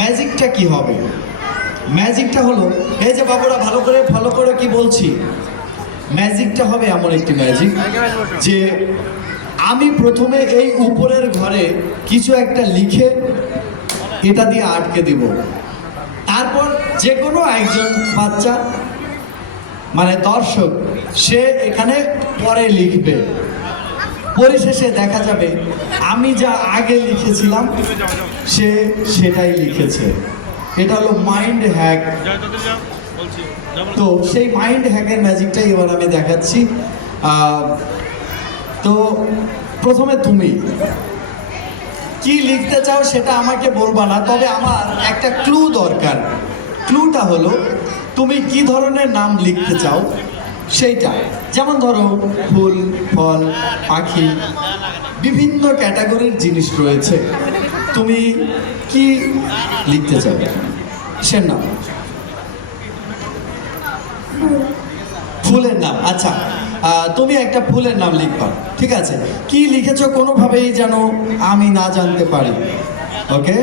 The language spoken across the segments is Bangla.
ম্যাজিকটা কি হবে? ম্যাজিকটা হলো, এই যে বাবুরা ভালো করে ফলো করে কি বলছি? ম্যাজিকটা হবে এমন একটি ম্যাজিক যে আমি প্রথমে এই উপরের ঘরে কিছু একটা লিখে এটা দিয়ে আটকে দিব। তারপর যে কোনো একজন বাচ্চা মানে দর্শক, সে এখানে পরে লিখবে। পরিশেষে দেখা যাবে, আমি যা আগে লিখেছিলাম সে সেটাই লিখেছে। এটা হলো মাইন্ড হ্যাক। তো সেই মাইন্ড হ্যাকের ম্যাজিকটাই এবার আমি দেখাচ্ছি। তো প্রথমে তুমি কি লিখতে চাও সেটা আমাকে বলবা না, তবে আমার একটা ক্লু দরকার। ক্লুটা হলো তুমি কি ধরনের নাম লিখতে চাও সেইটা। যেমন ধরো ফুল, ফল, পাখি, বিভিন্ন ক্যাটাগরির জিনিস রয়েছে। তুমি কি লিখতে চাও? সে নাম? ফুলের নাম আচ্ছা। তুমি একটা ফুলের নাম লিখবা, ঠিক আছে? কি লিখেছো কোনোভাবেই যেন আমি না জানতে পারি, ওকে?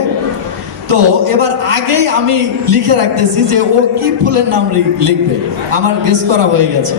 তো এবার আগেই আমি লিখে রাখতেছি যে ও কি ফুলের নাম লিখবে? আমার গেস করা হয়ে গেছে।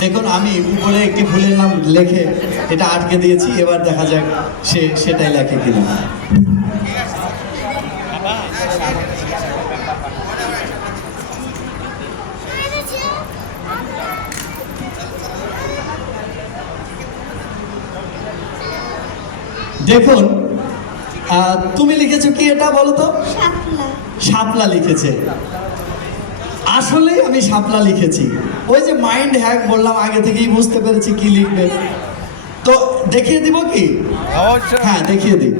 দেখুন, আমি উপরে একটি ভুলের নাম লেখে এটা আটকে দিয়েছি, এবার দেখা যাক সে সেটাই লেখে কিনা। দেখুন তুমি লিখেছো কি এটা বলো তো? শাপলা। লিখেছে। আসলেই আমি শাপলা লিখেছি। ওই যে মাইন্ড হ্যাক বললাম আগে থেকেই বুঝতে পেরেছি কি লিখবে। তো দেখিয়ে দিব কি? হ্যাঁ দেখিয়ে দিই।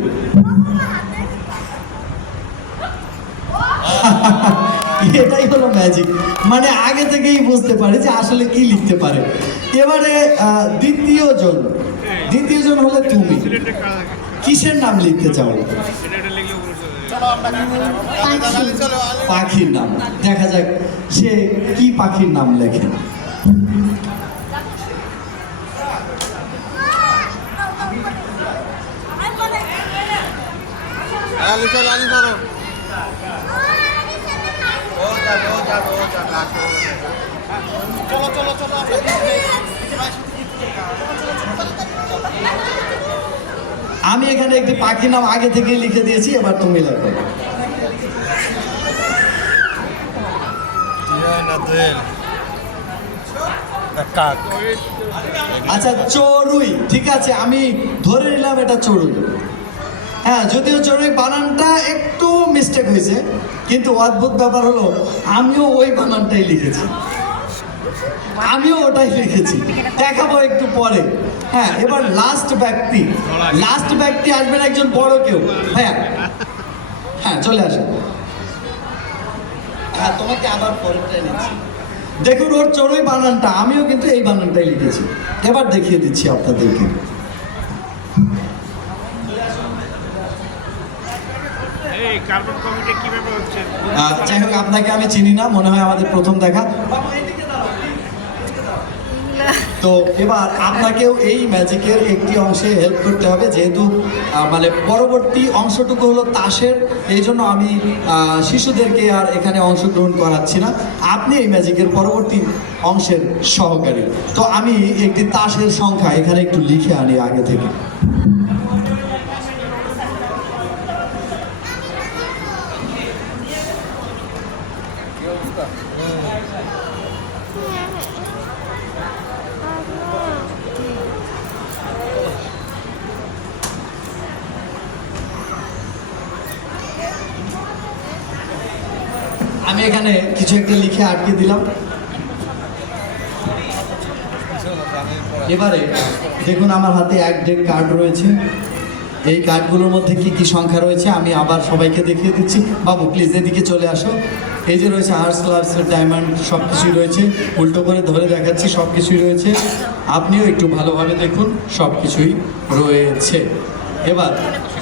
এটাই হলো ম্যাজিক মানে আগে থেকেই বুঝতে পারে যে আসলে কি লিখতে পারে। এবারে দ্বিতীয় জন দ্বিতীয় জন হলে তুমি? কিসের নাম লিখতে চাও। পাখির নাম দেখা যাক, সে কি পাখির নাম লেখে চলো চলো চলো আমি এখানে একটি পাখির নাম আগে থেকেই লিখে দিয়েছি এবার তুমি লেখো। আচ্ছা চড়ুই ঠিক আছে আমি ধরে নিলাম এটা চড়ুই। হ্যাঁ যদিও চড়ুই বানানটা একটু মিস্টেক হয়েছে কিন্তু অদ্ভুত ব্যাপার হলো আমিও ওই বানানটাই লিখেছি। আমিও ওটাই লিখেছি দেখাবো একটু পরে। হ্যাঁ এবার লাস্ট ব্যক্তি। লাস্ট ব্যক্তি আসবেন একজন বড় কেউ। হ্যাঁ হ্যাঁ চলে আসেন। হ্যাঁ তোমাকে আবার দেখুন ওর চড়ুই বানানটা আমিও কিন্তু এই বানানটাই লিখেছি এবার দেখিয়ে দিচ্ছি আপনাদেরকে। এই কার্বন কমিটি কীভাবে হচ্ছে? আহ, যাই হোক আপনাকে আমি চিনি না মনে হয় আমাদের প্রথম দেখা। তো এবার আপনাকেও এই ম্যাজিকের একটি অংশে হেল্প করতে হবে, যেহেতু মানে পরবর্তী অংশটুকু হলো তাসের। এই জন্য আমি শিশুদেরকে আর এখানে অংশগ্রহণ করাচ্ছি না। আপনি এই ম্যাজিকের পরবর্তী অংশের সহকারী। তো আমি একটি তাসের সংখ্যা এখানে একটু লিখে আনি আগে থেকে। আমি এখানে কিছু একটা লিখে আটকে দিলাম। এবারে দেখুন আমার হাতে এক ডেক কার্ড রয়েছে। এই কার্ডগুলোর মধ্যে কি কি সংখ্যা রয়েছে আমি আবার সবাইকে দেখিয়ে দিচ্ছি। বাবু প্লিজ এদিকে চলে আসো। এই যে রয়েছে হার্স ক্লাবস ডায়মন্ড সব কিছুই রয়েছে। উল্টো করে ধরে দেখাচ্ছি সব কিছুই রয়েছে। আপনিও একটু ভালোভাবে দেখুন সব কিছুই রয়েছে। এবার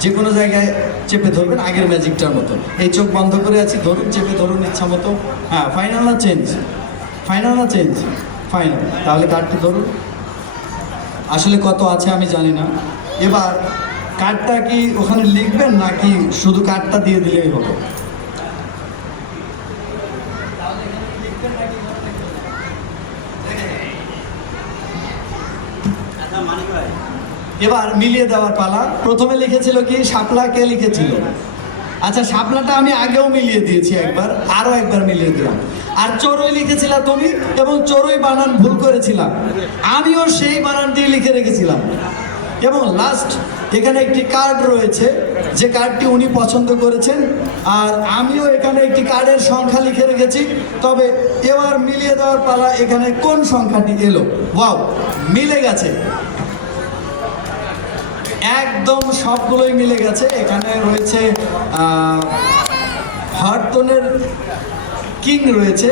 যে কোনো জায়গায় চেপে ধরবেন আগের ম্যাজিকটার মতো। এই চোখ বন্ধ করে আছি, ধরুন, চেপে ধরুন ইচ্ছা মতো। হ্যাঁ ফাইনাল না চেঞ্জ ফাইনাল না চেঞ্জ ফাইনাল তাহলে কার্ডটি ধরুন। আসলে কত আছে আমি জানি না। এবার কার্ডটা কি ওখানে লিখবেন নাকি শুধু কার্ডটা দিয়ে দিলেই হবে? এবার মিলিয়ে দেওয়ার পালা। প্রথমে লিখেছিল কি? শাপলা কে লিখেছিল? আচ্ছা শাপলাটা আমি আগেও মিলিয়ে দিয়েছি একবার, আরও একবার মিলিয়ে দিলাম। আর চড়ুই লিখেছিলা তুমি এবং চড়ুই বানান ভুল করেছিলাম। আমিও সেই বানানটি লিখে রেখেছিলাম। এবং লাস্ট এখানে একটি কার্ড রয়েছে, যে কার্ডটি উনি পছন্দ করেছেন। আর আমিও এখানে একটি কার্ডের সংখ্যা লিখে রেখেছি। তবে এবার মিলিয়ে দেওয়ার পালা এখানে কোন সংখ্যাটি এলো? ওয়াও মিলে গেছে। একদম সবগুলোই মিলে গেছে। এখানে রয়েছে হার্টনের কিং রয়েছে,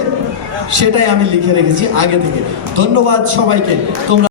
সেটাই আমি লিখে রেখেছি আগে থেকে। ধন্যবাদ সবাইকে, তোমরা